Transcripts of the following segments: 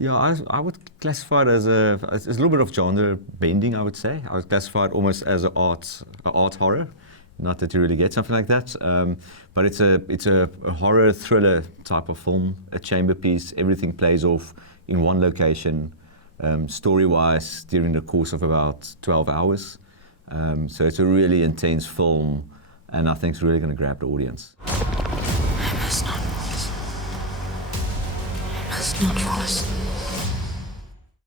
Yeah, I would classify it as it's a little bit of genre bending, I would say. I would classify it almost as an art horror. Not that you really get something like that, but it's a horror thriller type of film, a chamber piece. Everything plays off in one location, story-wise, during the course of about 12 hours. So it's a really intense film, and I think it's really going to grab the audience. I must not voice. I must not voice.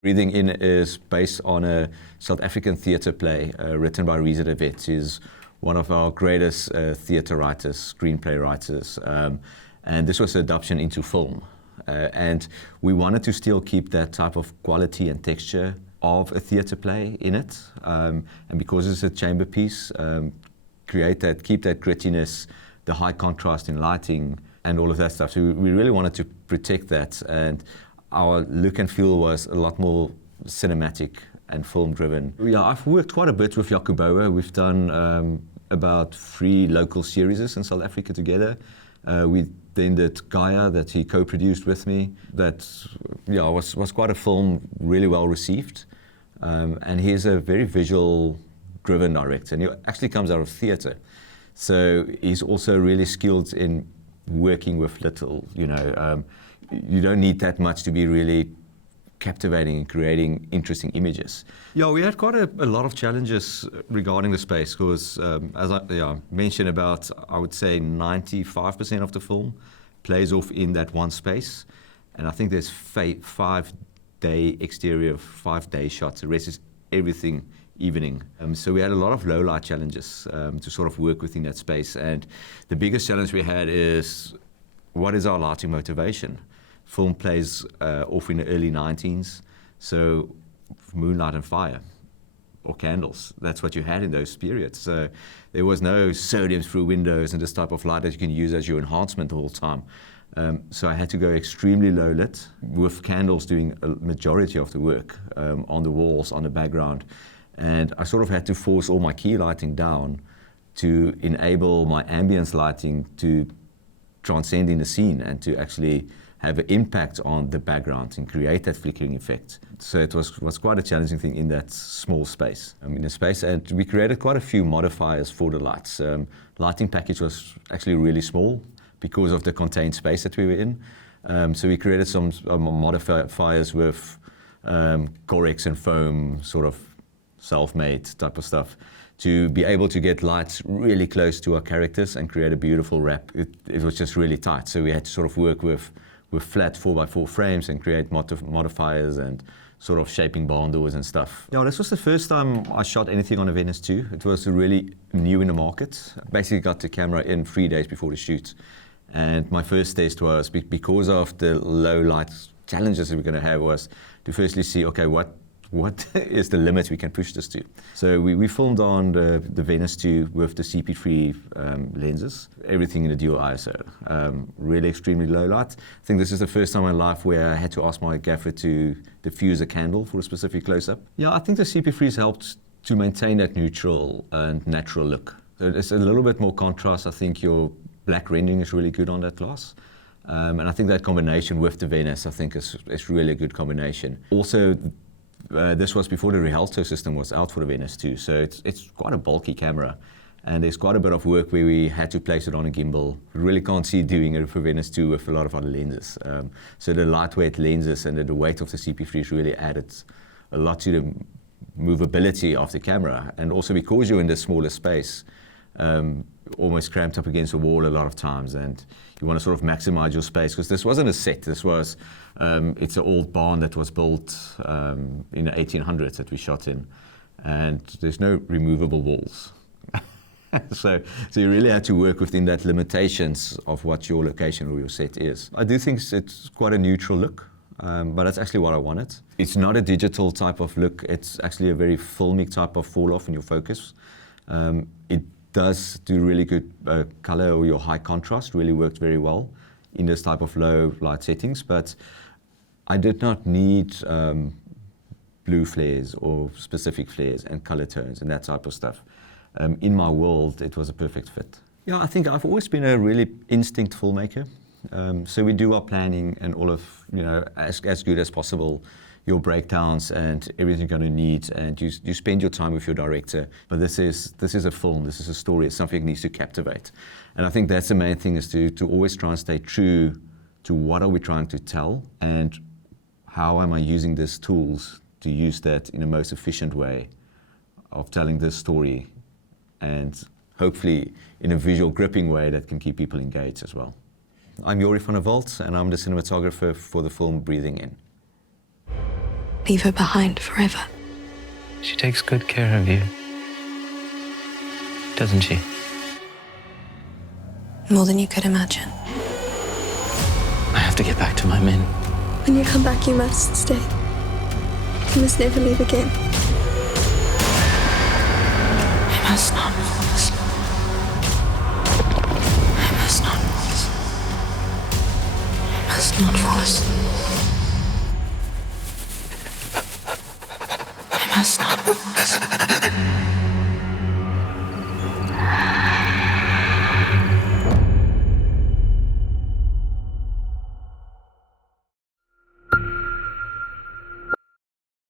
Breathing In is based on a South African theatre play written by Reza de Wet, who's one of our greatest theatre writers, screenplay writers. And this was an adaptation into film. And we wanted to still keep that type of quality and texture of a theatre play in it. And because it's a chamber piece, keep that grittiness, the high contrast in lighting, and all of that stuff. So we really wanted to protect that. And our look and feel was a lot more cinematic and film-driven. Yeah, I've worked quite a bit with Jaco Bouwer. We've done about 3 local series in South Africa together. We then did Gaia, that he co-produced with me. That was quite a film, really well received. And he's a very visual-driven director, and he actually comes out of theatre. So he's also really skilled in working with little, you don't need that much to be really captivating and creating interesting images. Yeah, we had quite a lot of challenges regarding the space because, as I mentioned, about, I would say 95% of the film plays off in that one space. And I think there's 5-day exterior, 5-day shots. The rest is everything evening. So we had a lot of low light challenges to sort of work within that space. And the biggest challenge we had is, what is our lighting motivation? Film plays off in the early 19s, so moonlight and fire, or candles. That's what you had in those periods. So there was no sodium through windows and this type of light that you can use as your enhancement the whole time. So I had to go extremely low lit, with candles doing a majority of the work on the walls, on the background. And I sort of had to force all my key lighting down to enable my ambience lighting to transcend in the scene and to actually have an impact on the background and create that flickering effect. So it was quite a challenging thing in that small space. In the space, and we created quite a few modifiers for the lights. Lighting package was actually really small because of the contained space that we were in. So we created some modifiers with Corex and foam, sort of self-made type of stuff, to be able to get lights really close to our characters and create a beautiful wrap. It was just really tight, so we had to sort of work with flat 4x4 frames and create modifiers and sort of shaping barn doors and stuff. Yeah, this was the first time I shot anything on a Venice 2. It was really new in the market. Basically got the camera in 3 days before the shoot. And my first test was, because of the low light challenges that we're going to have, was to firstly see, okay, what is the limit we can push this to? So we filmed on the Venice 2 with the CP.3 lenses, everything in the dual ISO, really extremely low light. I think this is the first time in my life where I had to ask my gaffer to diffuse a candle for a specific close-up. Yeah, I think the CP.3's helped to maintain that neutral and natural look. So it's a little bit more contrast. I think your black rendering is really good on that glass. And I think that combination with the Venice, I think is really a good combination. Also, this was before the Rialto system was out for the Venice 2, so it's quite a bulky camera, and there's quite a bit of work where we had to place it on a gimbal. We really can't see doing it for Venice 2 with a lot of other lenses. So the lightweight lenses and the weight of the CP.3's really added a lot to the movability of the camera, and also because you're in this smaller space, almost cramped up against a wall a lot of times, and you want to sort of maximize your space, because this wasn't a set. This was it's an old barn that was built in the 1800s that we shot in, and there's no removable walls. so you really had to work within that limitations of what your location or your set is. I do think it's quite a neutral look, but that's actually what I wanted. It's not a digital type of look. It's actually a very filmic type of fall off in your focus. It does do really good color, or your high contrast really worked very well in this type of low light settings, but I did not need blue flares or specific flares and color tones and that type of stuff. In my world, it was a perfect fit. Yeah, I think I've always been a really instinct filmmaker. So we do our planning and all of, as good as possible, your breakdowns and everything you're going to need, and you spend your time with your director. But this is a film, this is a story, it's something that needs to captivate. And I think that's the main thing, is to always try and stay true to what are we trying to tell, and how am I using these tools to use that in the most efficient way of telling this story, and hopefully in a visual gripping way that can keep people engaged as well. I'm Jorrie van Walt, and I'm the cinematographer for the film Breathing In. Leave her behind forever. She takes good care of you, doesn't she? More than you could imagine. I have to get back to my men. When you come back, you must stay. You must never leave again. I must not lose. I must not lose. I must not lose. I must not lose.